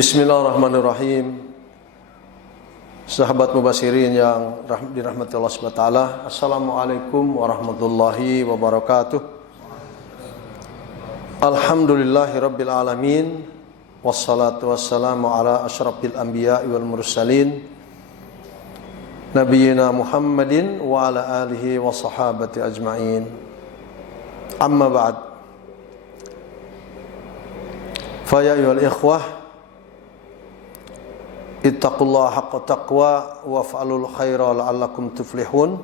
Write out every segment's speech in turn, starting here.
Bismillahirrahmanirrahim. Sahabat Mubashirin yang dirahmati Allah Subhanahu wa taala. Assalamualaikum warahmatullahi wabarakatuh. Alhamdulillahirabbil alamin. Wassalatu wassalamu ala asyrafil anbiya'i wal mursalin. Nabiyyina Muhammadin wa ala alihi wa sahabati ajma'in. Amma ba'd. Fa ya ayyuhal ikhwah, ittaqullaha haqqa taqwa waf'alul khaira la'allakum tuflihun.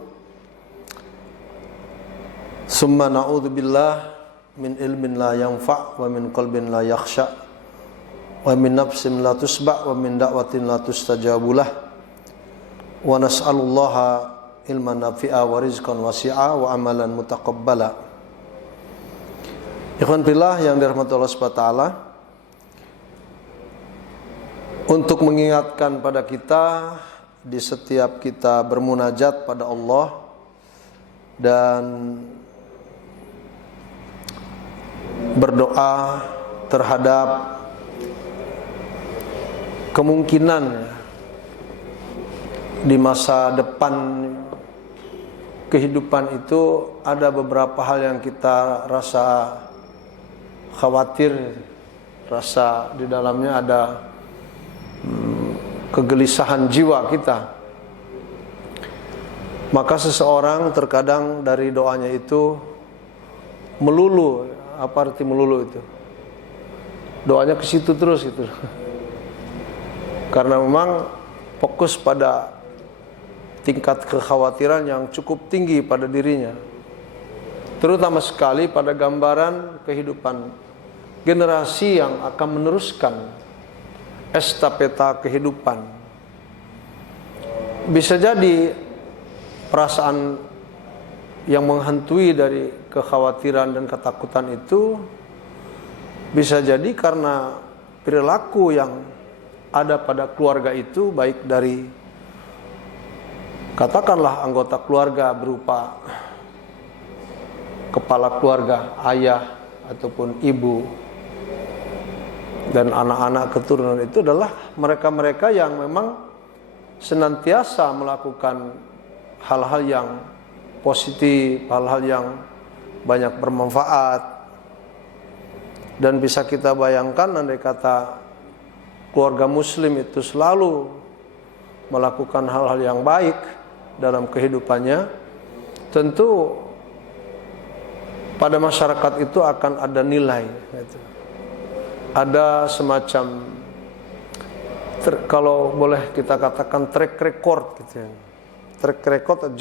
Summa na'udzu billah min ilmin la yanfa' wa min qalbin la yakhsha' wa min nafsin la tusba' wa min da'watin la tustajabulah wa nas'alullaha ilman nafi'a wa rizqan wasi'a wa amalan mutaqabbala. Ikhwan fillah yang dirahmati Allah Subhanahu wa taala, untuk mengingatkan pada kita di setiap kita bermunajat pada Allah dan berdoa terhadap kemungkinan di masa depan kehidupan itu ada beberapa hal yang kita rasa khawatir, rasa di dalamnya ada kegelisahan jiwa kita. Maka seseorang terkadang dari doanya itu melulu. Apa arti melulu itu? Doanya ke situ terus gitu. Karena memang fokus pada tingkat kekhawatiran yang cukup tinggi pada dirinya, terutama sekali pada gambaran kehidupan generasi yang akan meneruskan estafeta kehidupan. Bisa jadi perasaan yang menghantui dari kekhawatiran dan ketakutan itu bisa jadi karena perilaku yang ada pada keluarga itu, baik dari katakanlah anggota keluarga berupa kepala keluarga, ayah ataupun ibu, dan anak-anak keturunan itu adalah mereka-mereka yang memang senantiasa melakukan hal-hal yang positif, hal-hal yang banyak bermanfaat. Dan bisa kita bayangkan, andai kata keluarga muslim itu selalu melakukan hal-hal yang baik dalam kehidupannya, tentu pada masyarakat itu akan ada nilai gitu. Ada semacam kalau boleh kita katakan track record gitu ya. Track record,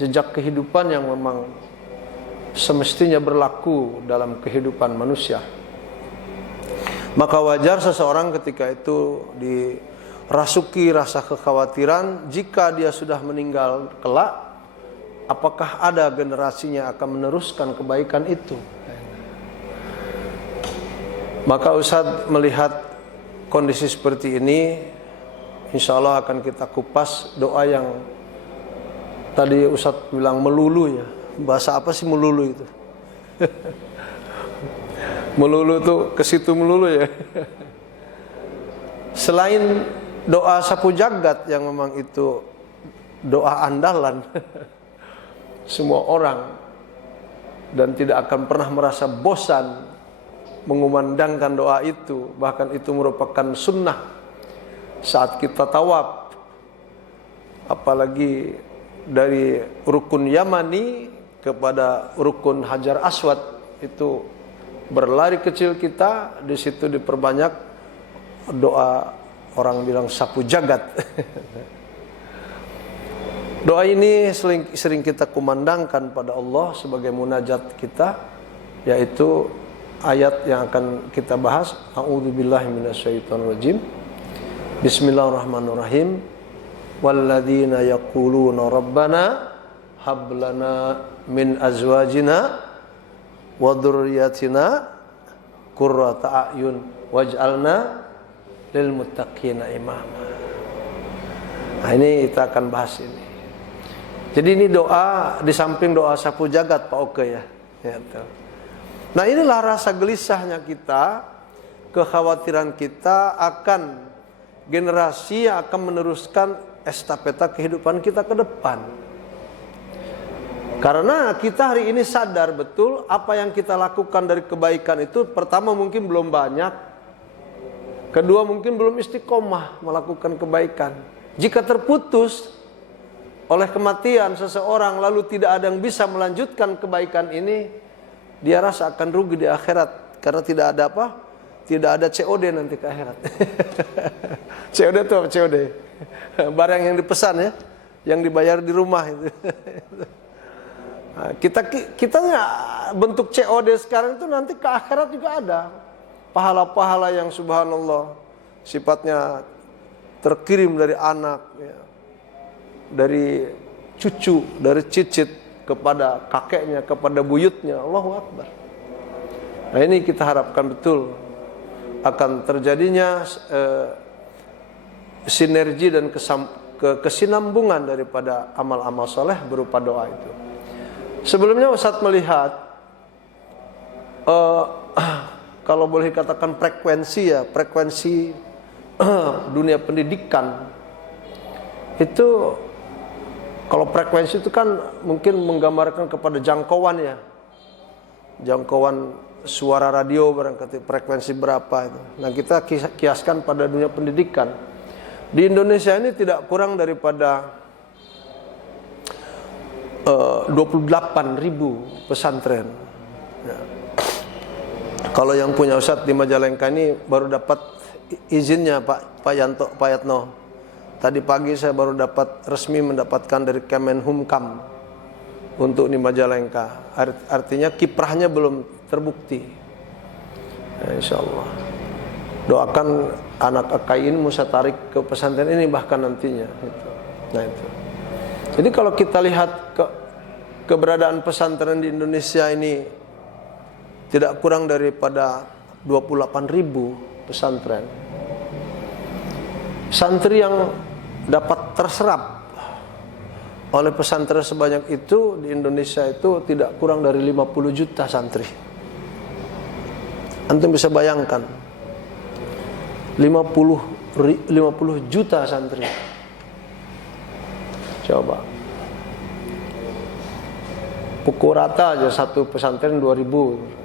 jejak kehidupan yang memang semestinya berlaku dalam kehidupan manusia. Maka wajar seseorang ketika itu dirasuki rasa kekhawatiran, jika dia sudah meninggal kelak, apakah ada generasinya akan meneruskan kebaikan itu? Maka Ustadz melihat kondisi seperti ini, insya Allah akan kita kupas doa yang tadi Ustadz bilang melulu ya. Bahasa apa sih melulu itu? Melulu tuh ke situ melulu ya. Selain doa sapu jagat yang memang itu doa andalan semua orang, dan tidak akan pernah merasa bosan mengumandangkan doa itu, bahkan itu merupakan sunnah saat kita tawaf, apalagi dari rukun Yamani kepada rukun Hajar Aswad, itu berlari kecil kita, di situ diperbanyak doa, orang bilang sapu jagat. Doa ini sering kita kumandangkan pada Allah sebagai munajat kita, yaitu ayat yang akan kita bahas. A'udzubillahi minasyaitonirrajim. Bismillahirrahmanirrahim. Walladzina yaquluna rabbana hab lana min azwajina wa dzurriyyatina qurrata a'yun waj'alna lil muttaqina imama. Nah, ini kita akan bahas ini. Jadi ini doa di samping doa sapu jagat Pak Oke ya. Nah inilah rasa gelisahnya kita kekhawatiran kita akan generasi yang akan meneruskan estafeta kehidupan kita ke depan. Karena kita hari ini sadar betul apa yang kita lakukan dari kebaikan itu, pertama mungkin belum banyak, kedua mungkin belum istiqomah melakukan kebaikan. Jika terputus oleh kematian seseorang lalu tidak ada yang bisa melanjutkan kebaikan ini, dia rasa akan rugi di akhirat, karena tidak ada apa? Tidak ada COD nanti ke akhirat. COD itu apa COD? Barang yang dipesan ya, yang dibayar di rumah itu. Nah, kita bentuk COD sekarang itu nanti ke akhirat juga ada pahala-pahala yang subhanallah sifatnya terkirim dari anak ya, dari cucu, dari cicit kepada kakeknya, kepada buyutnya. Allahu Akbar. Nah, ini kita harapkan betul akan terjadinya sinergi dan kesinambungan daripada amal-amal soleh berupa doa itu. Sebelumnya Ustadz melihat kalau boleh katakan frekuensi dunia pendidikan itu, kalau frekuensi itu kan mungkin menggambarkan kepada jangkauan ya, jangkauan suara radio barangkali frekuensi berapa itu. Nah, kita kiaskan pada dunia pendidikan. Di Indonesia ini tidak kurang daripada 28.000 pesantren ya. Kalau yang punya Ustadz di Majalengka ini baru dapat izinnya Pak Yatno. Tadi pagi saya baru dapat resmi mendapatkan dari Kemenhumkam untuk di Majalengka. Artinya kiprahnya belum terbukti ya, insya Allah. Doakan anak Akai ini bisa tarik ke pesantren ini bahkan nantinya gitu. Nah itu. Jadi kalau kita lihat keberadaan pesantren di Indonesia ini tidak kurang daripada 28.000 pesantren. Santri yang dapat terserap oleh pesantren sebanyak itu di Indonesia itu tidak kurang dari 50 juta santri. Antum bisa bayangkan 50 juta santri. Coba pukul rata aja satu pesantren 2.000.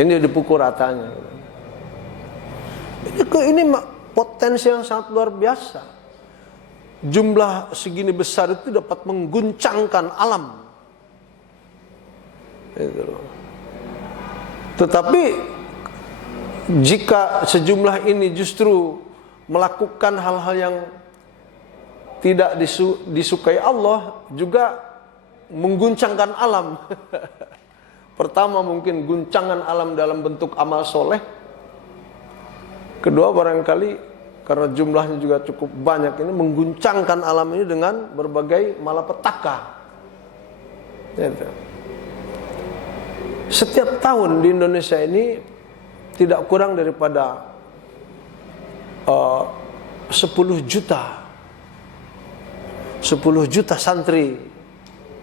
Ini dipukul ratanya. Ini potensi yang sangat luar biasa. Jumlah segini besar itu dapat mengguncangkan alam. Itu loh. Tetapi jika sejumlah ini justru melakukan hal-hal yang tidak disukai Allah, juga mengguncangkan alam. Pertama mungkin guncangan alam dalam bentuk amal soleh. Kedua barangkali karena jumlahnya juga cukup banyak ini, mengguncangkan alam ini dengan berbagai malapetaka. Setiap tahun di Indonesia ini tidak kurang daripada 10 juta santri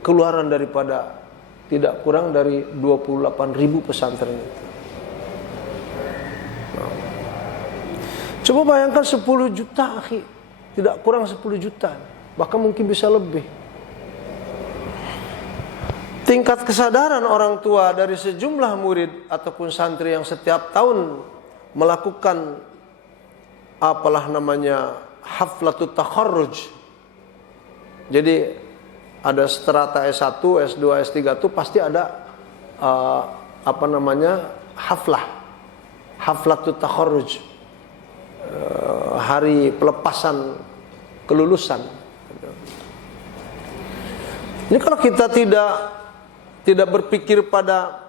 keluaran daripada tidak kurang dari 28.000 pesantren itu. Coba bayangkan 10 juta, akhi. Tidak kurang 10 juta, bahkan mungkin bisa lebih. Tingkat kesadaran orang tua dari sejumlah murid ataupun santri yang setiap tahun melakukan haflatut takharruj. Jadi ada strata S1, S2, S3 itu pasti ada haflatut takharruj, hari pelepasan kelulusan. Ini kalau kita tidak berpikir pada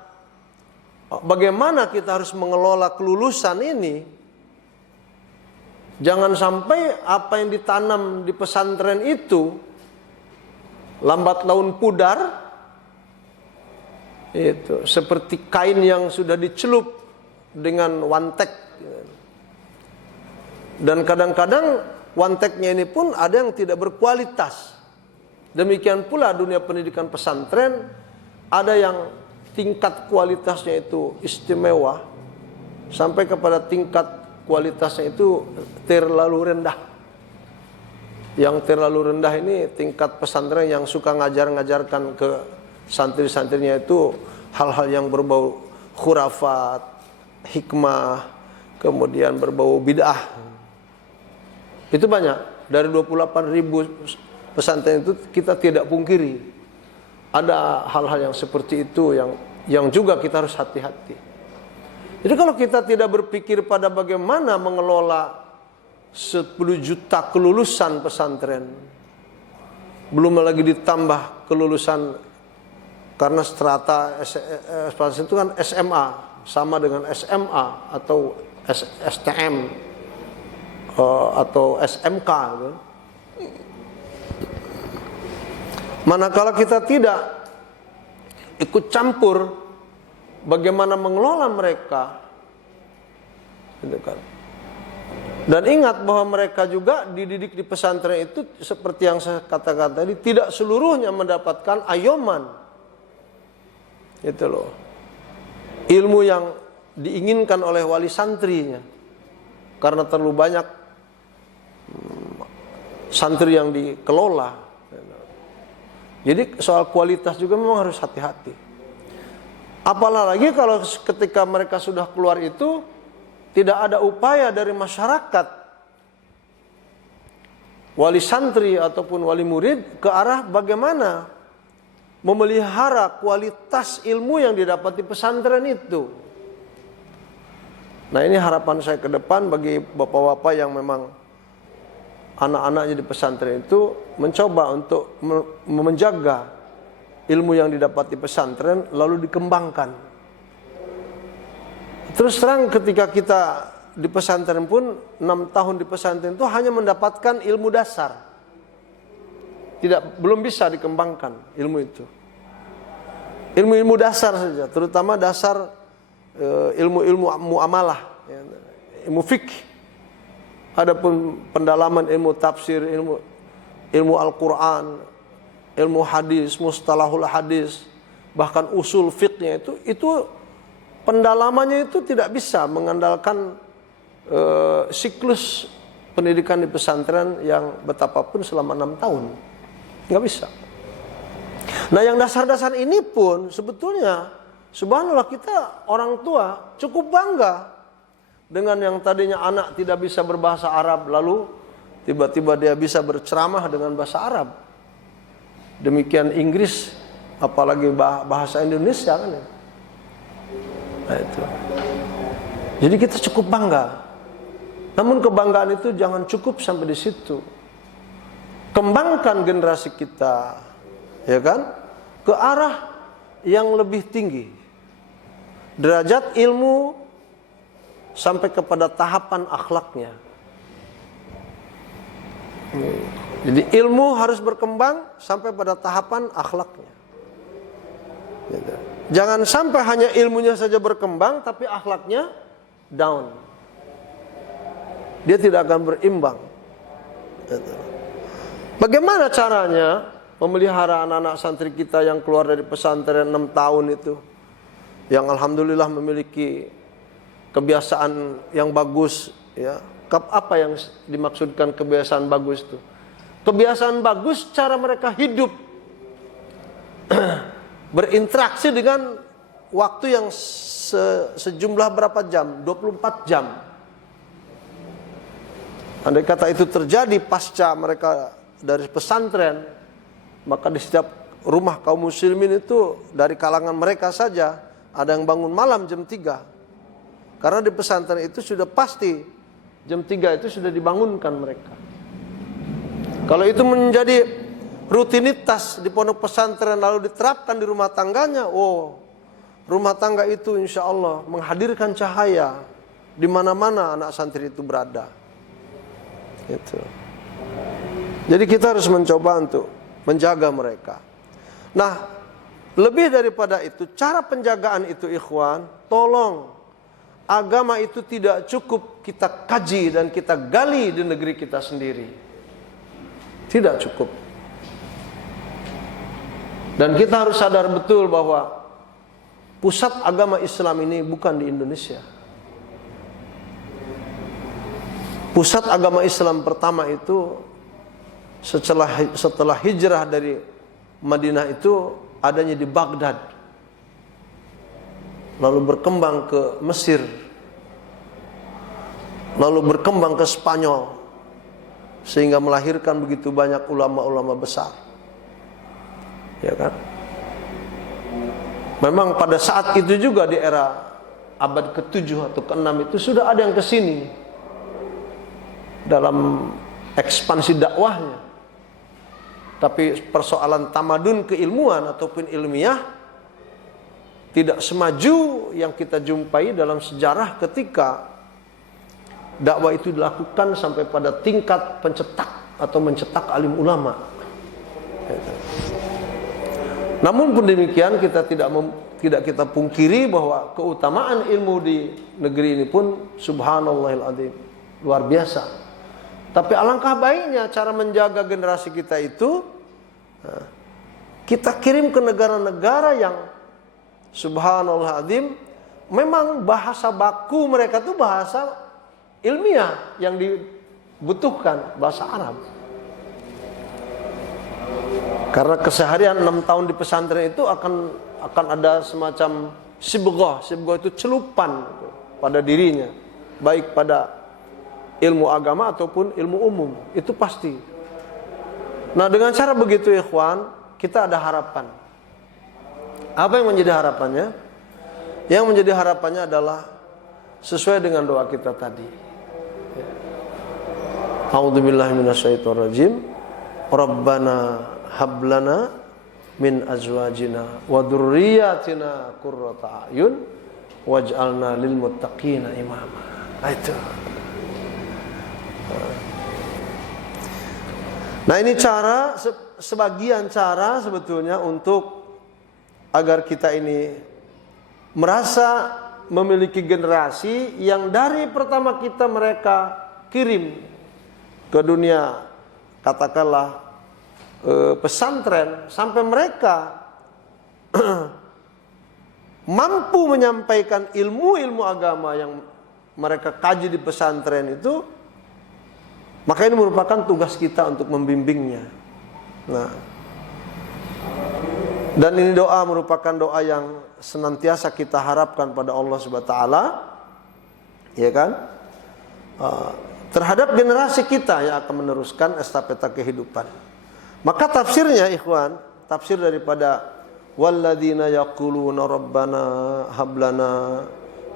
bagaimana kita harus mengelola kelulusan ini, jangan sampai apa yang ditanam di pesantren itu lambat laun pudar, itu seperti kain yang sudah dicelup dengan wantek. Dan kadang-kadang wanteknya ini pun ada yang tidak berkualitas. Demikian pula dunia pendidikan pesantren, ada yang tingkat kualitasnya itu istimewa, sampai kepada tingkat kualitasnya itu terlalu rendah. Yang terlalu rendah ini tingkat pesantren yang suka ngajar-ngajarkan ke santri-santrinya itu hal-hal yang berbau khurafat, hikmah, kemudian berbau bid'ah. Itu banyak. Dari 28.000 pesantren itu kita tidak pungkiri ada hal-hal yang seperti itu yang juga kita harus hati-hati. Jadi kalau kita tidak berpikir pada bagaimana mengelola 10 juta kelulusan pesantren, belum lagi ditambah kelulusan karena strata pesantren itu kan SMA sama dengan SMA atau STM atau SMK gitu. Manakala kita tidak ikut campur bagaimana mengelola mereka, gitu kan. Dan ingat bahwa mereka juga dididik di pesantren itu seperti yang saya katakan tadi, tidak seluruhnya mendapatkan ayoman. Itu loh. Ilmu yang diinginkan oleh wali santrinya. Karena terlalu banyak santri yang dikelola. Jadi soal kualitas juga memang harus hati-hati. Apalagi kalau ketika mereka sudah keluar itu tidak ada upaya dari masyarakat, wali santri ataupun wali murid ke arah bagaimana memelihara kualitas ilmu yang didapat di pesantren itu. Nah, ini harapan saya ke depan bagi bapak-bapak yang memang anak-anaknya di pesantren itu mencoba untuk menjaga ilmu yang didapat di pesantren lalu dikembangkan. Terus terang ketika kita di pesantren pun 6 tahun di pesantren itu hanya mendapatkan ilmu dasar. Belum bisa dikembangkan ilmu itu. Ilmu-ilmu dasar saja, terutama dasar ilmu-ilmu muamalah, ilmu fikih. Adapun pendalaman ilmu tafsir, ilmu Al-Qur'an, ilmu hadis, mustalahul hadis, bahkan usul fiqhnya itu pendalamannya itu tidak bisa mengandalkan siklus pendidikan di pesantren yang betapapun selama 6 tahun. Nggak bisa. Nah, yang dasar-dasar ini pun sebetulnya subhanallah kita orang tua cukup bangga dengan yang tadinya anak tidak bisa berbahasa Arab lalu tiba-tiba dia bisa berceramah dengan bahasa Arab. Demikian Inggris, apalagi bahasa Indonesia kan ya. Nah, itu. Jadi kita cukup bangga. Namun kebanggaan itu jangan cukup sampai di situ. Kembangkan generasi kita, ya kan, ke arah yang lebih tinggi. Derajat ilmu sampai kepada tahapan akhlaknya. Jadi ilmu harus berkembang sampai pada tahapan akhlaknya. Gitu. Jangan sampai hanya ilmunya saja berkembang tapi akhlaknya down. Dia tidak akan berimbang. Gitu. Bagaimana caranya memelihara anak-anak santri kita yang keluar dari pesantren 6 tahun itu, yang alhamdulillah memiliki kebiasaan yang bagus, ya. Apa yang dimaksudkan kebiasaan bagus itu? Kebiasaan bagus cara mereka hidup. Berinteraksi dengan waktu yang sejumlah berapa jam? 24 jam. Andai kata itu terjadi pasca mereka dari pesantren, maka di setiap rumah kaum muslimin itu dari kalangan mereka saja ada yang bangun malam jam 3. Karena di pesantren itu sudah pasti jam 3 itu sudah dibangunkan mereka. Kalau itu menjadi rutinitas di pondok pesantren lalu diterapkan di rumah tangganya, rumah tangga itu insya Allah menghadirkan cahaya di mana-mana anak santri itu berada. Gitu. Jadi kita harus mencoba untuk menjaga mereka. Nah, lebih daripada itu, cara penjagaan itu ikhwan, tolong agama itu tidak cukup kita kaji dan kita gali di negeri kita sendiri. Tidak cukup. Dan kita harus sadar betul bahwa pusat agama Islam ini bukan di Indonesia. Pusat agama Islam pertama itu setelah hijrah dari Madinah itu adanya di Baghdad, lalu berkembang ke Mesir, lalu berkembang ke Spanyol, sehingga melahirkan begitu banyak ulama-ulama besar. Ya kan? Memang pada saat itu juga di era abad ke-7 atau ke-6 itu sudah ada yang ke sini dalam ekspansi dakwahnya. Tapi persoalan tamadun keilmuan ataupun ilmiah tidak semaju yang kita jumpai dalam sejarah ketika dakwah itu dilakukan sampai pada tingkat pencetak atau mencetak alim ulama. Namun pun demikian kita tidak kita pungkiri bahwa keutamaan ilmu di negeri ini pun subhanallahil adzim, luar biasa. Tapi alangkah baiknya cara menjaga generasi kita itu kita kirim ke negara-negara yang subhanallahil adzim memang bahasa baku mereka itu bahasa ilmiah yang dibutuhkan, bahasa Arab. Karena keseharian 6 tahun di pesantren itu akan ada semacam sibghah itu celupan pada dirinya, baik pada ilmu agama ataupun ilmu umum, itu pasti. Nah, dengan cara begitu ikhwan, kita ada harapan. Apa yang menjadi harapannya? Yang menjadi harapannya adalah sesuai dengan doa kita tadi. A'udzubillahi minasyaitonirrajim. Rabbana hablana min azwajina wa dzurriyyatina qurrata a'yun waj'alna lil muttaqina imama. Itu. Nah, ini sebagian cara sebetulnya untuk agar kita ini merasa memiliki generasi yang dari pertama mereka kirim ke dunia, katakanlah pesantren, sampai mereka mampu menyampaikan ilmu-ilmu agama yang mereka kaji di pesantren itu, maka ini merupakan tugas kita untuk membimbingnya. Nah, dan ini doa merupakan doa yang senantiasa kita harapkan pada Allah Subhanahu wa taala, ya kan? Terhadap generasi kita yang akan meneruskan estafeta kehidupan. Maka tafsirnya ikhwan, tafsir daripada walladzina yaquluna rabbana hablana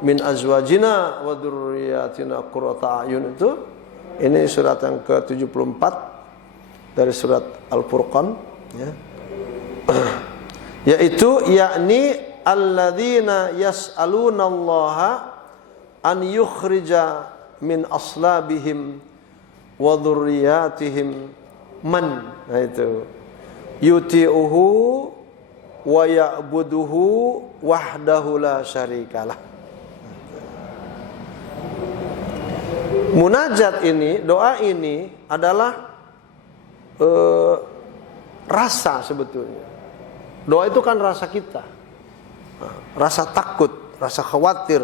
min azwajina wa dzurriyyatina qurrata a'yun itu, ini surat yang ke-74 dari surat Al-Furqan, ya. Yaitu yakni alladzina yas'alunallaha an yukhrija min aslabihim wa dzurriyyatihim man, nah itu yuti'uhu wa ya'buduhu wahdahu la syarikalah. Munajat ini, doa ini adalah rasa sebetulnya. Doa itu kan rasa kita, rasa takut, rasa khawatir,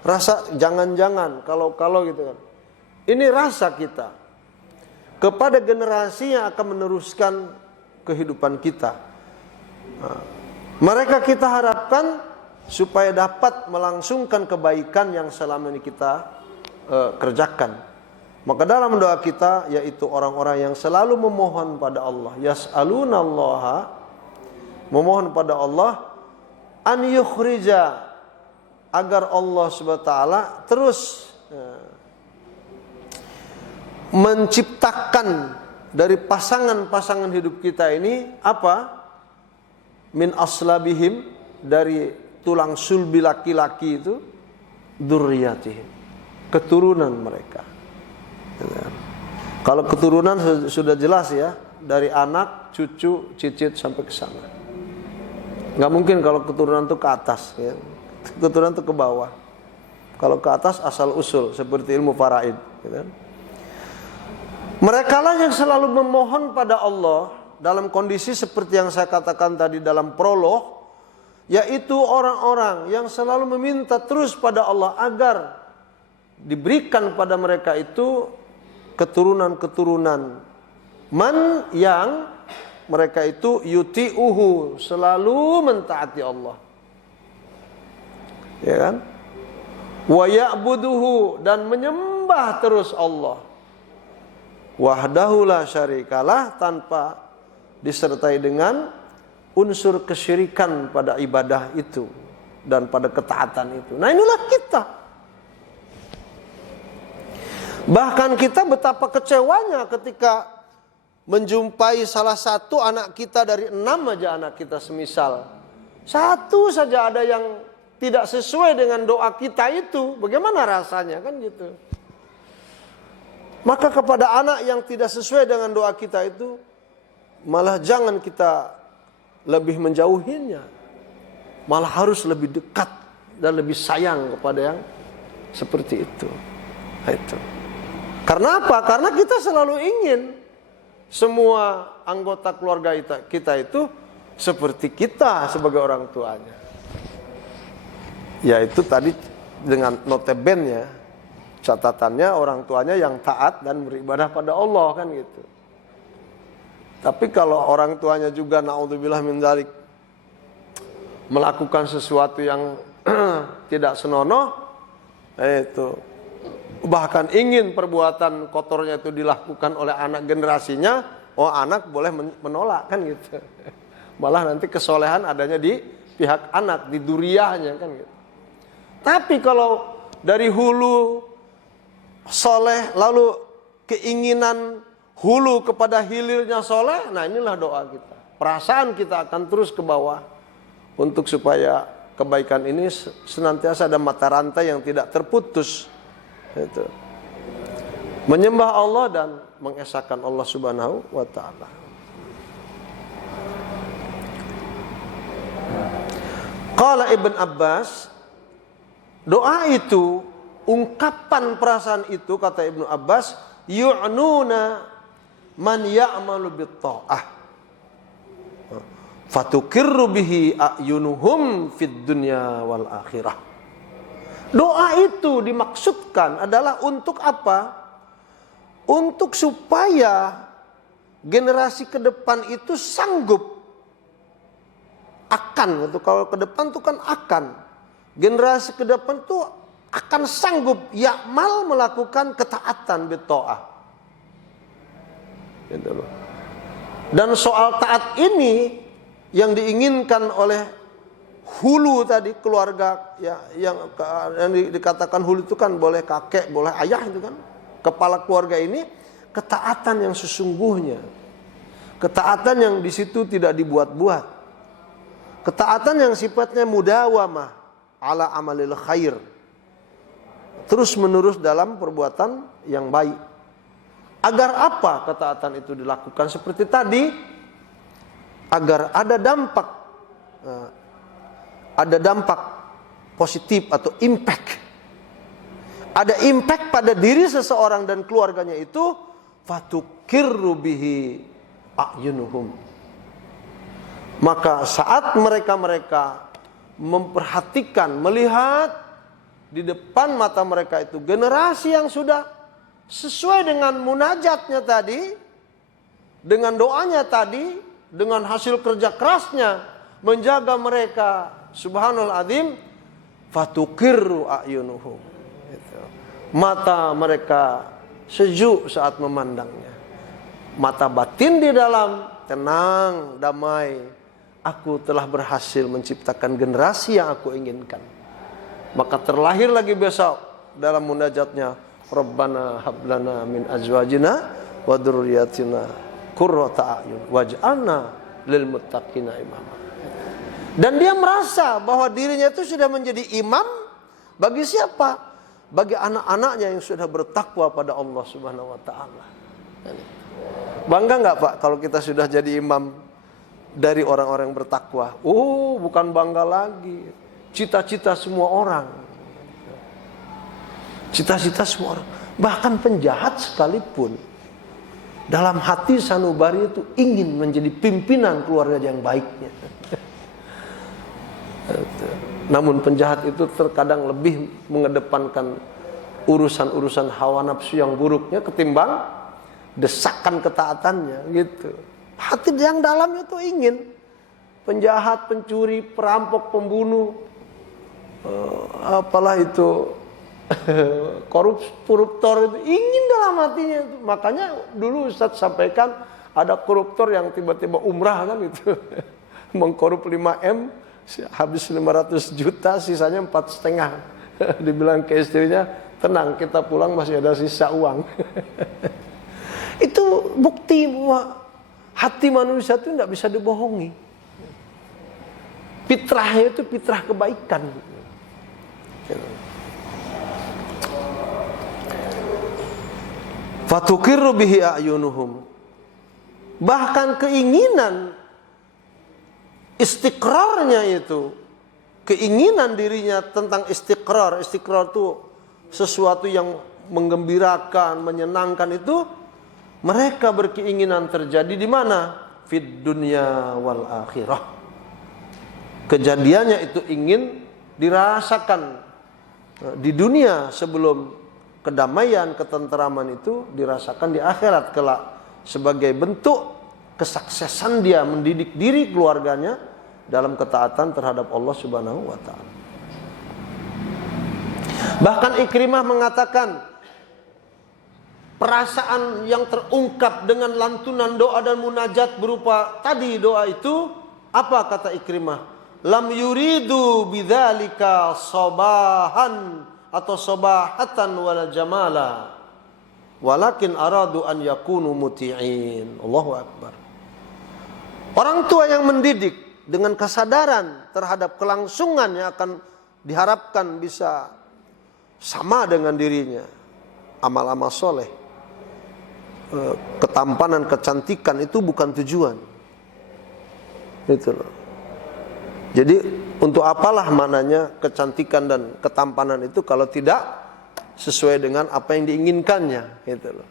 rasa jangan-jangan, kalau gitu kan. Ini rasa kita kepada generasi yang akan meneruskan kehidupan kita. Mereka kita harapkan supaya dapat melangsungkan kebaikan yang selama ini kita kerjakan. Maka dalam doa kita, yaitu orang-orang yang selalu memohon pada Allah, yas'alunallaha, memohon pada Allah, an yukhrija, agar Allah Subhanahu wa taala terus menciptakan dari pasangan-pasangan hidup kita ini apa? Min aslabihim, dari tulang sulbi laki-laki itu, dzurriyyatihim, keturunan mereka. Kalau keturunan sudah jelas ya, dari anak, cucu, cicit sampai ke sana. Nggak mungkin kalau keturunan itu ke atas, ya. Keturunan itu ke bawah. Kalau ke atas asal usul seperti ilmu faraid, gitu. Mereka lah yang selalu memohon pada Allah dalam kondisi seperti yang saya katakan tadi dalam prolog, yaitu orang-orang yang selalu meminta terus pada Allah agar diberikan pada mereka itu keturunan-keturunan man yang mereka itu yuti'uhu, selalu mentaati Allah. Ya kan? Wa ya'buduhu, dan menyembah terus Allah. Wahdahu la syarikalah, tanpa disertai dengan unsur kesyirikan pada ibadah itu dan pada ketaatan itu. Nah, inilah kita. Bahkan kita betapa kecewanya ketika menjumpai salah satu anak kita dari 6 aja anak kita semisal. Satu saja ada yang tidak sesuai dengan doa kita itu. Bagaimana rasanya, kan gitu. Maka kepada anak yang tidak sesuai dengan doa kita itu, malah jangan kita lebih menjauhinya. Malah harus lebih dekat dan lebih sayang kepada yang seperti itu. Itu. Karena apa? Karena kita selalu ingin semua anggota keluarga kita itu seperti kita sebagai orang tuanya. Yaitu tadi dengan notabene, catatannya orang tuanya yang taat dan beribadah pada Allah, kan gitu. Tapi kalau orang tuanya juga naudzubillah min dzalik melakukan sesuatu yang tidak senonoh, itu bahkan ingin perbuatan kotornya itu dilakukan oleh anak generasinya, oh anak boleh menolak, kan gitu. Malah nanti kesolehan adanya di pihak anak, di duriyahnya, kan gitu. Tapi kalau dari hulu soleh, lalu keinginan hulu kepada hilirnya soleh, nah inilah doa kita. Perasaan kita akan terus ke bawah untuk supaya kebaikan ini senantiasa ada mata rantai yang tidak terputus. Itu. Menyembah Allah dan mengesahkan Allah Subhanahu wa ta'ala. Qala Ibn Abbas, doa itu, ungkapan perasaan itu, kata Ibnu Abbas, yu'nuna man ya'malu bit-ta'ah fatukirru bihi a'yunuhum fid dunya wal akhirah. Doa itu dimaksudkan adalah untuk apa? Untuk supaya generasi ke depan itu sanggup akan, itu kalau ke depan itu kan akan, generasi ke depan itu akan sanggup ya'mal, melakukan ketaatan bit-ta'ah. Gitu loh. Dan soal taat ini yang diinginkan oleh hulu tadi, keluarga ya, yang dikatakan hulu itu kan boleh kakek, boleh ayah, itu kan kepala keluarga ini, ketaatan yang sesungguhnya, ketaatan yang di situ tidak dibuat-buat, ketaatan yang sifatnya mudawamah ala amalil khair, terus menerus dalam perbuatan yang baik. Agar apa ketaatan itu dilakukan seperti tadi? Agar ada dampak positif atau impact. Ada impact pada diri seseorang dan keluarganya itu, fatukirru bihi a'yunuhum. Maka saat mereka memperhatikan, melihat di depan mata mereka itu generasi yang sudah sesuai dengan munajatnya tadi, dengan doanya tadi, dengan hasil kerja kerasnya menjaga mereka, subhanal azim, fatukirru a'yunuhum. Mata mereka sejuk saat memandangnya. Mata batin di dalam tenang, damai. Aku telah berhasil menciptakan generasi yang aku inginkan. Maka terlahir lagi besok dalam munajatnya, Rabbana hablana min azwajina wa dzurriyyatina qurrata a'yun waj'alna lil muttaqina imama. Dan dia merasa bahwa dirinya itu sudah menjadi imam bagi siapa? Bagi anak-anaknya yang sudah bertakwa pada Allah Subhanahu wa taala. Bangga enggak Pak kalau kita sudah jadi imam dari orang-orang yang bertakwa? Oh, bukan bangga lagi. Cita-cita semua orang. Cita-cita semua orang. Bahkan penjahat sekalipun dalam hati sanubari itu ingin menjadi pimpinan keluarga yang baiknya. Namun penjahat itu terkadang lebih mengedepankan urusan-urusan hawa nafsu yang buruknya ketimbang desakan ketaatannya gitu. Hati yang dalam itu ingin penjahat, pencuri, perampok, pembunuh, apalah itu koruptor itu ingin dalam hatinya itu. Makanya dulu Ustadz sampaikan ada koruptor yang tiba-tiba umrah kan itu mengkorup 5M habis 500 juta sisanya 4,5. Dibilang ke istrinya, tenang kita pulang masih ada sisa uang. Itu bukti bahwa hati manusia itu tidak bisa dibohongi. Fitrahnya itu fitrah kebaikan. Fatukirru bihi a'yunuhum. Bahkan keinginan istiqrarnya itu, keinginan dirinya tentang istiqrar. Istiqrar itu sesuatu yang menggembirakan, menyenangkan itu mereka berkeinginan terjadi di mana? Fid dunya wal akhirah. Kejadiannya itu ingin dirasakan di dunia sebelum kedamaian, ketenteraman itu dirasakan di akhirat kelak sebagai bentuk kesuksesan dia mendidik diri keluarganya dalam ketaatan terhadap Allah Subhanahu wa taala. Bahkan Ikrimah mengatakan perasaan yang terungkap dengan lantunan doa dan munajat berupa tadi doa itu, apa kata Ikrimah? Lam yuridu bidzalika sabahan atau sabahatan wala jamala, walakin aradu an yakunu muti'in. Allahu akbar. Orang tua yang mendidik dengan kesadaran terhadap kelangsungan yang akan diharapkan bisa sama dengan dirinya, amal-amal soleh, ketampanan, kecantikan itu bukan tujuan. Itu loh. Jadi untuk apalah maknanya kecantikan dan ketampanan itu kalau tidak sesuai dengan apa yang diinginkannya, gitu loh.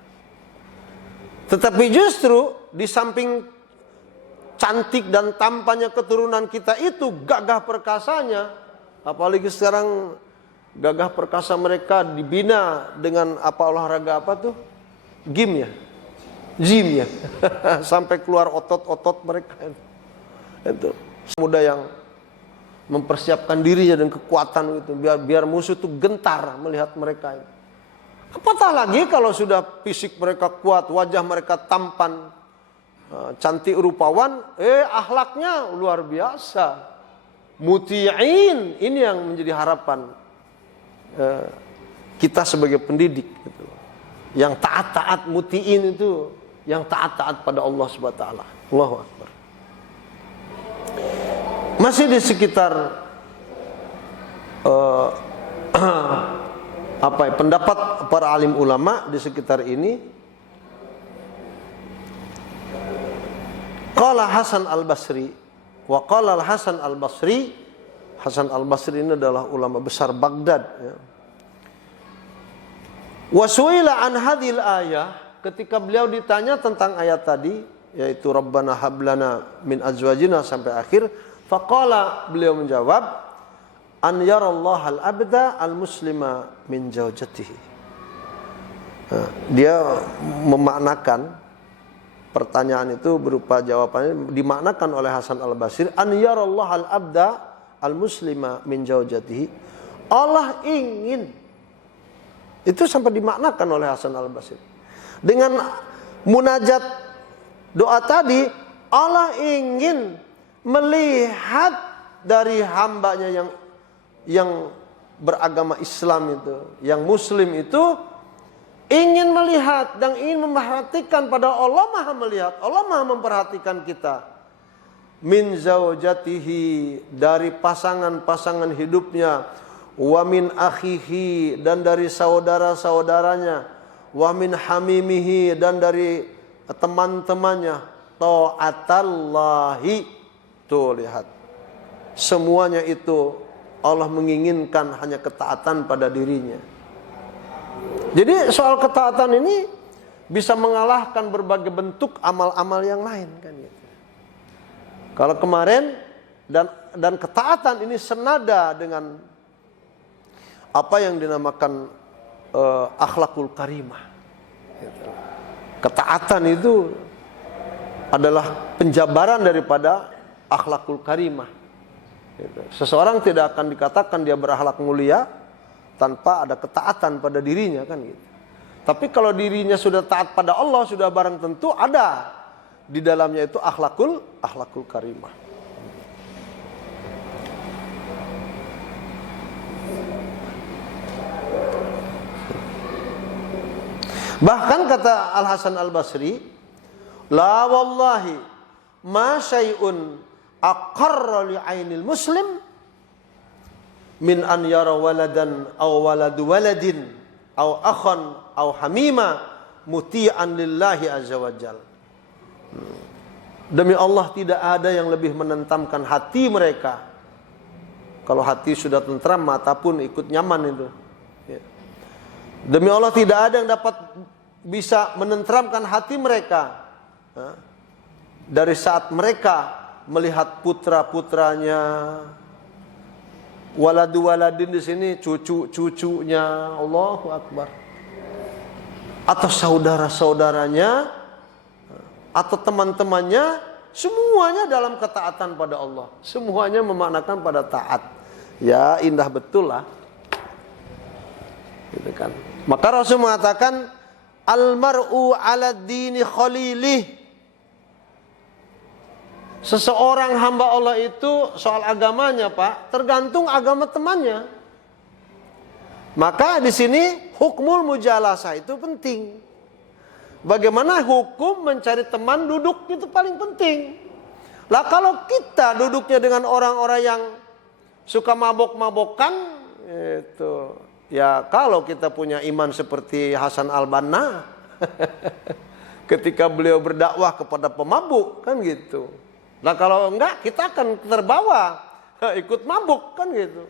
Tetapi justru di samping cantik dan tampannya keturunan kita itu gagah perkasanya, apalagi sekarang gagah perkasa mereka dibina dengan apa, olahraga apa tuh? Gym ya. Sampai keluar otot-otot mereka itu. Muda yang mempersiapkan dirinya dan kekuatan itu biar musuh itu gentar melihat mereka itu. Apatah lagi kalau sudah fisik mereka kuat, wajah mereka tampan, cantik rupawan, akhlaknya luar biasa. Muti'in, ini yang menjadi harapan kita sebagai pendidik gitu. Yang taat-taat, muti'in itu yang taat-taat pada Allah Subhanahu wa taala. Allahu akbar. Masih di sekitar pendapat para alim ulama di sekitar ini, qala Hasan al-Basri wa qala al-Hasan al-Basri. Hasan al-Basri ini adalah ulama besar Baghdad ya. Wa su'ila an hadhil ayah, ketika beliau ditanya tentang ayat tadi yaitu Rabbana hablana min azwajina sampai akhir, faqala, beliau menjawab, an yarallahu al-abda al-muslima min zawjatihi. Dia memaknakan pertanyaan itu berupa jawabannya dimaknakan oleh Hasan al-Basri, an yarallahu al-abda al-muslima min zawjatihi. Allah ingin, itu sampai dimaknakan oleh Hasan al-Basri. Dengan munajat doa tadi, Allah ingin melihat dari hambanya yang beragama Islam itu, yang muslim itu, ingin melihat dan ingin memperhatikan pada Allah. Maha melihat, Allah maha memperhatikan kita. Min zaujatihi, dari pasangan-pasangan hidupnya, wa min akhihi, dan dari saudara-saudaranya, wa min hamimihi, dan dari teman-temannya, ta'atallahi. Tuh lihat, semuanya itu Allah menginginkan hanya ketaatan pada dirinya. Jadi soal ketaatan ini bisa mengalahkan berbagai bentuk amal-amal yang lain kan gitu. Kalau kemarin dan ketaatan ini senada dengan apa yang dinamakan akhlakul karimah. Ketaatan itu adalah penjabaran daripada akhlakul karimah. Seseorang tidak akan dikatakan dia berakhlak mulia tanpa ada ketaatan pada dirinya, kan gitu. Tapi kalau dirinya sudah taat pada Allah, sudah barang tentu ada di dalamnya itu akhlakul karimah. Bahkan kata Al Hasan Al Basri, la wallahi ma syai'un aqarra li ainil muslim min an yara waladan aw waladu waladin aw akhan aw hamima muti'an lillahi azza wajal. Demi Allah, tidak ada yang lebih menentamkan hati mereka. Kalau hati sudah tentram, mata pun ikut nyaman itu. Demi Allah, tidak ada yang dapat bisa menenteramkan hati mereka dari saat mereka melihat putra-putranya, waladu waladin di sini cucu-cucunya, Allahu Akbar, atau saudara-saudaranya, atau teman-temannya, semuanya dalam ketaatan pada Allah. Semuanya memaknakan pada taat. Ya, indah betul lah. Gitu kan. Maka Rasul mengatakan, almar'u ala dini khalilih. Seseorang hamba Allah itu soal agamanya, Pak, tergantung agama temannya. Maka di sini hukmul mujalasah itu penting. Bagaimana hukum mencari teman duduk itu paling penting. Lah kalau kita duduknya dengan orang-orang yang suka mabok-mabokan, itu ya, kalau kita punya iman seperti Hasan Al-Banna ketika beliau berdakwah kepada pemabuk, kan gitu. Nah kalau enggak, kita akan terbawa ikut mabuk, kan gitu.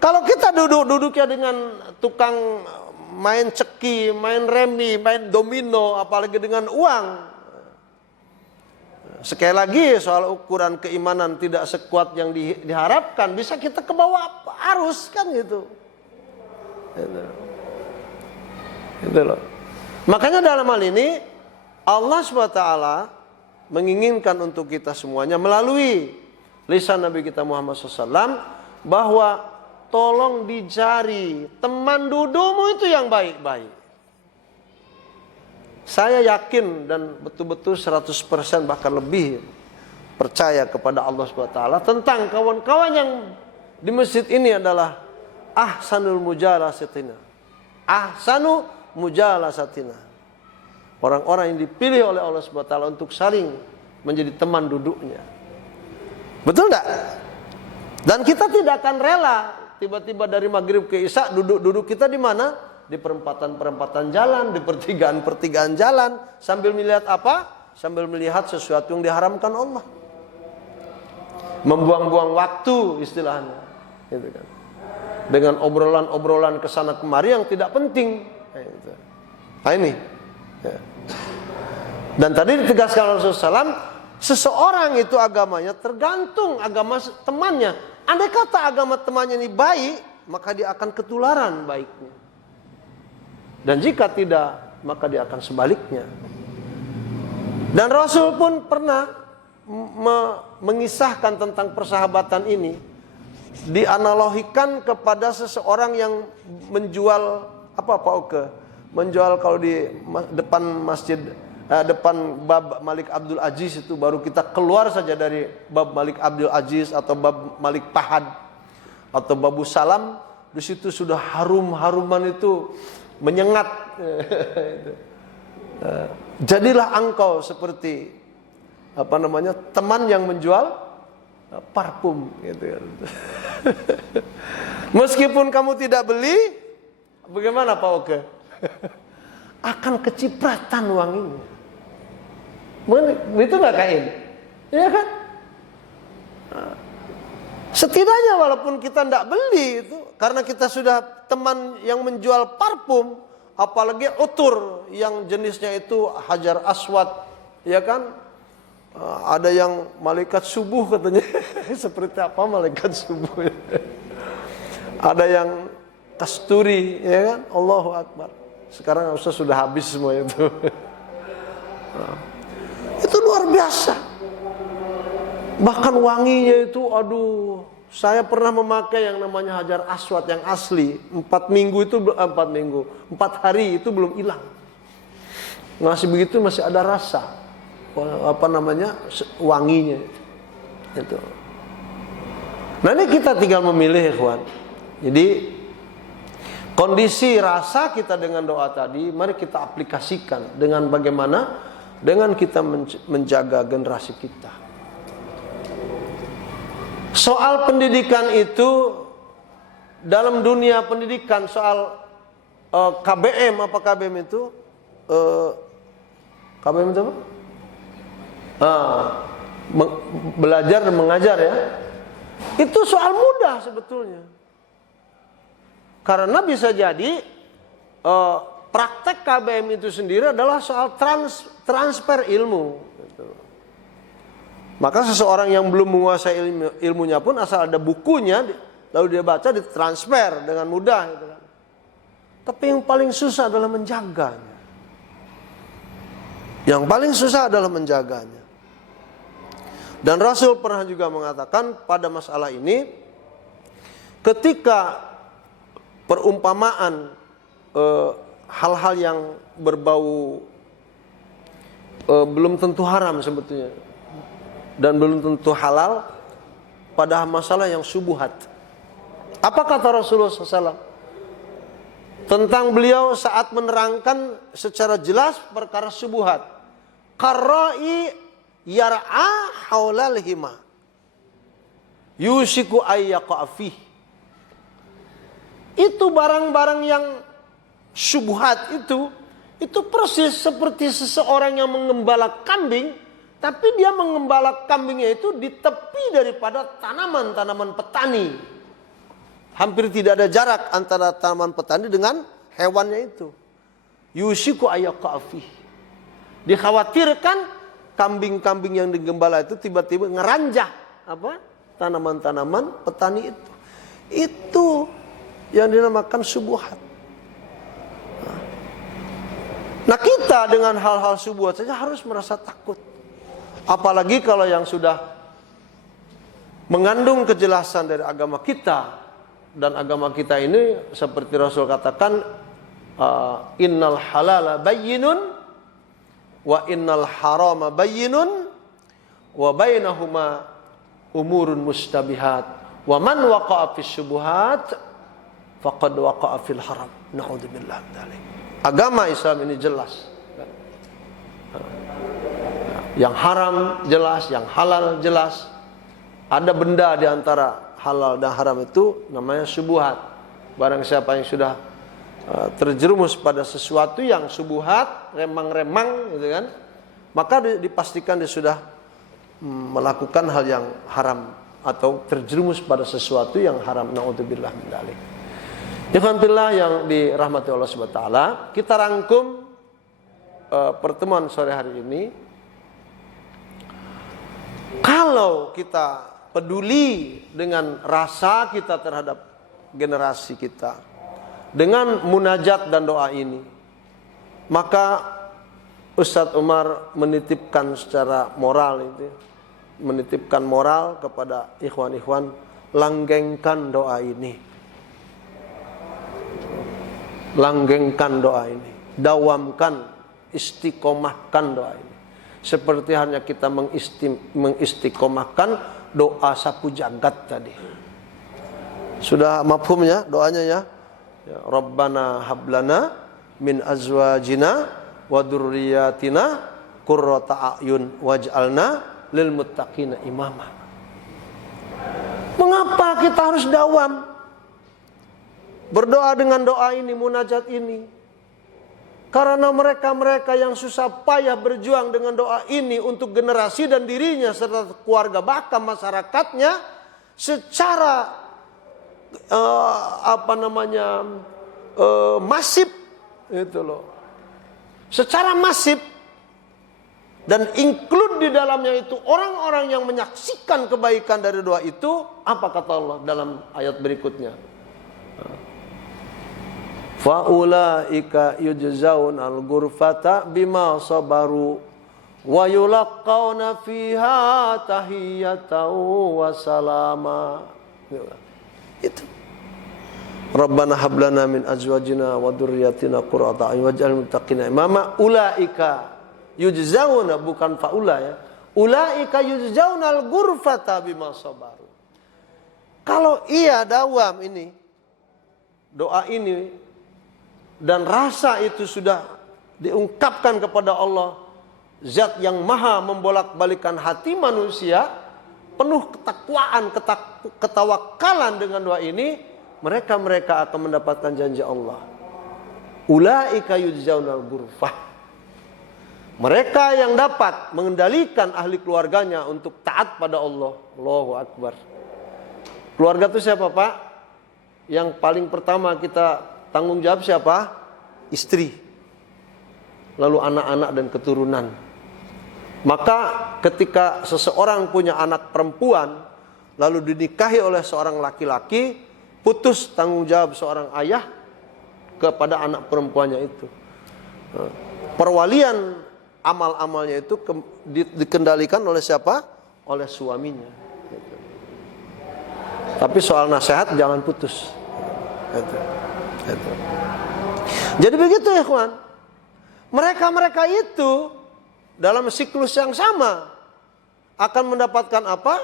Kalau kita duduknya dengan tukang main ceki, main remi, main domino, apalagi dengan uang. Sekali lagi, soal ukuran keimanan tidak sekuat yang diharapkan, bisa kita ke bawah arus, kan gitu. Gitu loh. Makanya dalam hal ini Allah SWT menginginkan untuk kita semuanya melalui lisan Nabi kita Muhammad SAW bahwa tolong dicari teman dudukmu itu yang baik-baik. Saya yakin dan betul-betul 100% bahkan lebih percaya kepada Allah SWT tentang kawan-kawan yang di masjid ini adalah ahsanul mujalasatina. Ahsanu mujalasatina. Orang-orang yang dipilih oleh Allah SWT untuk saling menjadi teman duduknya. Betul enggak? Dan kita tidak akan rela tiba-tiba dari maghrib ke isya duduk kita di mana? Di perempatan-perempatan jalan, di pertigaan-pertigaan jalan, sambil melihat apa? Sambil melihat sesuatu yang diharamkan Allah. Membuang-buang waktu istilahnya, gitu kan. Dengan obrolan-obrolan kesana kemari yang tidak penting. Nah ini. Ya. Dan tadi ditegaskan Rasulullah SAW, seseorang itu agamanya tergantung agama temannya. Andai kata agama temannya ini baik, maka dia akan ketularan baiknya. Dan jika tidak, maka dia akan sebaliknya. Dan Rasul pun pernah mengisahkan tentang persahabatan ini, dianalogikan kepada seseorang yang menjual apa Pak Oke? Menjual kalau di depan masjid, depan Bab Malik Abdul Aziz itu, baru kita keluar saja dari Bab Malik Abdul Aziz atau Bab Malik Pahad atau Babu Salam, di situ sudah harum-haruman itu menyengat. Jadilah engkau seperti apa namanya, teman yang menjual parfum gitu. Meskipun kamu tidak beli, bagaimana Pak Oke? Akan kecipratan wanginya. Begitu nggak kain? Iya kan? Setidaknya walaupun kita tidak beli itu, karena kita sudah teman yang menjual parfum, apalagi utur yang jenisnya itu hajar aswad, ya kan? Ada yang malaikat subuh katanya. Seperti apa malaikat subuh? Ada yang kasturi, ya kan? Allahu Akbar. Sekarang Ustaz sudah habis semua itu. Itu luar biasa. Bahkan wanginya itu, aduh, saya pernah memakai yang namanya Hajar Aswad yang asli. 4 hari itu belum hilang. Masih begitu, masih ada rasa, apa namanya, wanginya itu. Nah, ini kita tinggal memilih, ikhwan. Jadi kondisi rasa kita dengan doa tadi, mari kita aplikasikan dengan bagaimana? Dengan kita menjaga generasi kita. Soal pendidikan itu, dalam dunia pendidikan, soal KBM, apa KBM itu? KBM itu apa? Belajar dan mengajar, ya. Itu soal mudah sebetulnya. Karena bisa jadi praktek KBM itu sendiri adalah soal transfer ilmu. Gitu. Maka seseorang yang belum menguasai ilmunya pun, asal ada bukunya, lalu dia baca, ditransfer dengan mudah. Gitu kan. Tapi yang paling susah adalah menjaganya. Yang paling susah adalah menjaganya. Dan Rasul pernah juga mengatakan pada masalah ini, ketika perumpamaan hal-hal yang berbau belum tentu haram sebetulnya, dan belum tentu halal, pada masalah yang subuhat. Apa kata Rasulullah SAW tentang beliau saat menerangkan secara jelas perkara subuhat? Qarra'i yar'a haulal hima yusiku ayyaqafih. Itu barang-barang yang syubhat itu persis seperti seseorang yang mengembala kambing, tapi dia mengembala kambingnya itu di tepi daripada tanaman-tanaman petani. Hampir tidak ada jarak antara tanaman petani dengan hewannya itu. Yusiku ayyaqafih. Dikhawatirkan kambing-kambing yang digembala itu tiba-tiba ngeranjah apa? Tanaman-tanaman petani itu. Itu yang dinamakan subuhat. Nah, kita dengan hal-hal subuhat saja harus merasa takut. Apalagi kalau yang sudah mengandung kejelasan dari agama kita. Dan agama kita ini seperti Rasul katakan, innal halala bayyinun wa innal harama bayyinun wa bainahuma umurun mustabihat wa man waqa'a fis syubuhat faqad waqa'a fil haram. Na'udzubillah min dzalik. Agama Islam ini jelas. Yang haram jelas, yang halal jelas. Ada benda di antara halal dan haram itu namanya syubhat. Barang siapa yang sudah terjerumus pada sesuatu yang syubhat, remang-remang gitu kan, maka dipastikan dia sudah melakukan hal yang haram atau terjerumus pada sesuatu yang haram. Na'udzubillah min dzalik. Ikhwan fillah yang dirahmati Allah Subhanahu wa taala, kita rangkum pertemuan sore hari ini. Kalau kita peduli dengan rasa kita terhadap generasi kita, dengan munajat dan doa ini, maka Ustadz Umar menitipkan secara moral itu, menitipkan moral kepada ikhwan-ikhwan, langgengkan doa ini, langgengkan doa ini, dawamkan, istiqomahkan doa ini. Seperti hanya kita mengistiqomahkan doa sapu jagat tadi. Sudah mafhum ya doanya ya? Ya, Rabbana hablana min azwajina wa dzurriyyatina qurrata a'yun waj'alna lil muttaqina imama. Mengapa kita harus dawam berdoa dengan doa ini, munajat ini? Karena mereka-mereka yang susah payah berjuang dengan doa ini untuk generasi dan dirinya serta keluarga bahkan masyarakatnya secara masif itu loh. Secara masif dan include di dalamnya itu orang-orang yang menyaksikan kebaikan dari doa itu. Apa kata Allah dalam ayat berikutnya? Faulaika yujzaunal ghurfata bima sabaru wa yulaqauna fiha tahiyatan wa salama. Itu. Rabbana hab lana min azwajina wa dzurriyyatina qurrata a'yun waj'alna lil muttaqina imama. Ulaika yujzauna, bukan faula ya. Ulaika yujzaunal ghurfata bima sabaru. Kalau ia dawam ini, doa ini, dan rasa itu sudah diungkapkan kepada Allah, zat yang maha membolak-balikan hati manusia, penuh ketakwaan, ketawakalan dengan doa ini, mereka akan mendapatkan janji Allah. Ulaika yujzaunal ghurfah. Mereka yang dapat mengendalikan ahli keluarganya untuk taat pada Allah. Allahu Akbar. Keluarga itu siapa, Pak? Yang paling pertama kita tanggung jawab siapa? Istri. Lalu anak-anak dan keturunan. Maka ketika seseorang punya anak perempuan, lalu dinikahi oleh seorang laki-laki, putus tanggung jawab seorang ayah kepada anak perempuannya itu. Perwalian amal-amalnya itu dikendalikan oleh siapa? Oleh suaminya. Tapi soal nasihat jangan putus. Jadi begitu ya kawan. Mereka itu dalam siklus yang sama akan mendapatkan apa?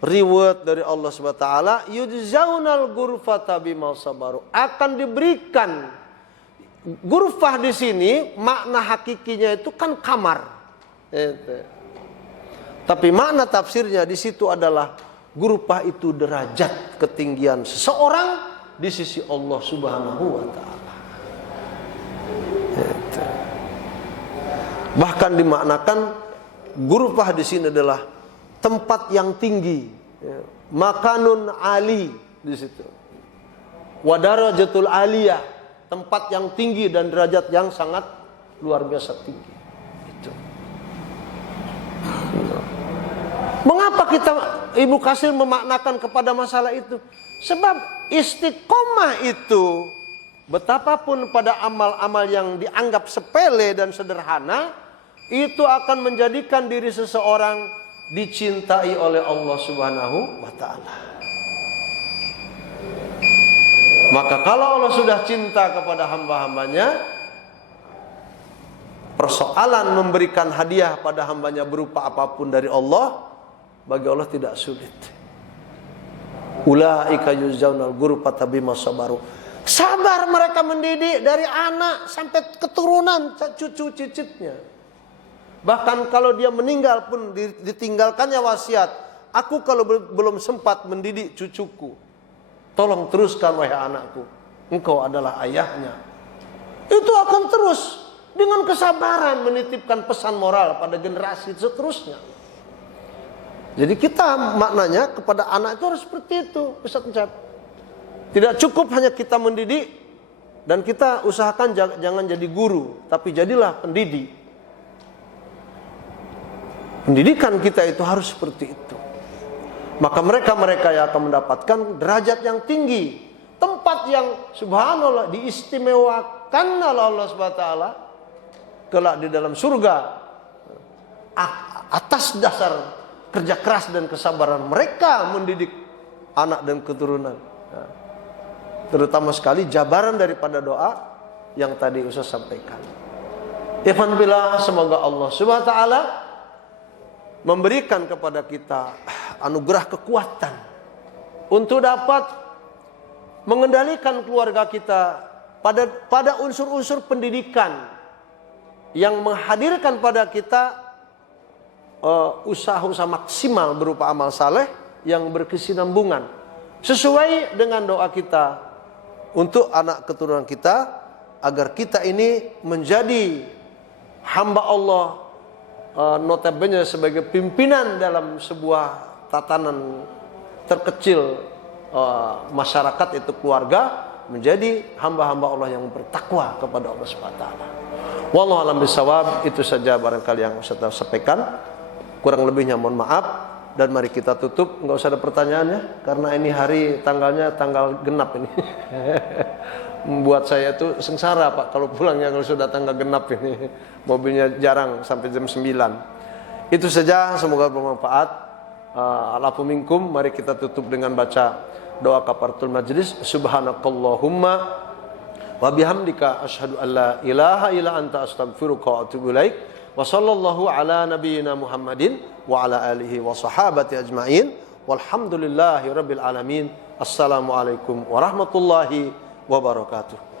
Reward dari Allah Subhanahu wa taala, yujzaunal ghurfata bima sabaru. Akan diberikan ghurfah di sini, makna hakikinya itu kan kamar. Tapi makna tafsirnya di situ adalah ghurfah itu derajat ketinggian seseorang di sisi Allah Subhanahu wa taala. Bahkan dimaknakan ghurfah di sini adalah tempat yang tinggi, makanun ali di situ. Wadarajatul aliyah, tempat yang tinggi dan derajat yang sangat luar biasa tinggi. Itu. Mengapa kita Ibu Kasil memaknakan kepada masalah itu? Sebab istiqomah itu, betapapun pada amal-amal yang dianggap sepele dan sederhana, itu akan menjadikan diri seseorang dicintai oleh Allah Subhanahu wa taala. Maka kalau Allah sudah cinta kepada hamba-hambanya, persoalan memberikan hadiah pada hambanya berupa apapun dari Allah, bagi Allah tidak sulit. Ulaika yujzaunal ghurfata bima sabaru. Sabar mereka mendidik dari anak sampai keturunan, cucu cicitnya. Bahkan kalau dia meninggal pun ditinggalkannya wasiat. Aku kalau belum sempat mendidik cucuku, tolong teruskan wahai anakku. Engkau adalah ayahnya. Itu akan terus dengan kesabaran menitipkan pesan moral pada generasi seterusnya. Jadi kita maknanya kepada anak itu harus seperti itu, Ustaz Ucap. Tidak cukup hanya kita mendidik dan kita usahakan jangan jadi guru, tapi jadilah pendidik. Pendidikan kita itu harus seperti itu. Maka mereka yang akan mendapatkan derajat yang tinggi, tempat yang subhanallah diistimewakan oleh Allah Subhanahu wa taala kelak di dalam surga atas dasar kerja keras dan kesabaran mereka mendidik anak dan keturunan. Terutama sekali jabaran daripada doa yang tadi Ustaz sampaikan. Ikhwan billah, semoga Allah Subhanahu wa taala memberikan kepada kita anugerah kekuatan untuk dapat mengendalikan keluarga kita pada unsur-unsur pendidikan yang menghadirkan pada kita usaha-usaha maksimal berupa amal saleh yang berkesinambungan sesuai dengan doa kita untuk anak keturunan kita, agar kita ini menjadi hamba Allah, notabene sebagai pimpinan dalam sebuah tatanan terkecil masyarakat, itu keluarga, menjadi hamba-hamba Allah yang bertakwa kepada Allah Subhanahu wa taala. Wallahu a'lam bishawab. Itu saja barangkali yang saya sampaikan. Kurang lebihnya mohon maaf. Dan mari kita tutup, nggak usah ada pertanyaannya, karena ini hari tanggalnya tanggal genap ini. Membuat saya tuh sengsara Pak, kalau pulangnya kalau sudah tanggal genap ini. Mobilnya jarang sampai jam 9. Itu saja, semoga bermanfaat. Alafu minkum, mari kita tutup dengan baca doa kafaratul majlis. Subhanakallahumma wa bihamdika asyhadu an la ilaha illa anta astaghfiruka wa atubu ilaik. Wa sallallahu ala nabiyyina Muhammadin wa ala alihi wa sahabati ajma'in. Walhamdulillahi rabbil alamin. Assalamualaikum warahmatullahi wabarakatuh.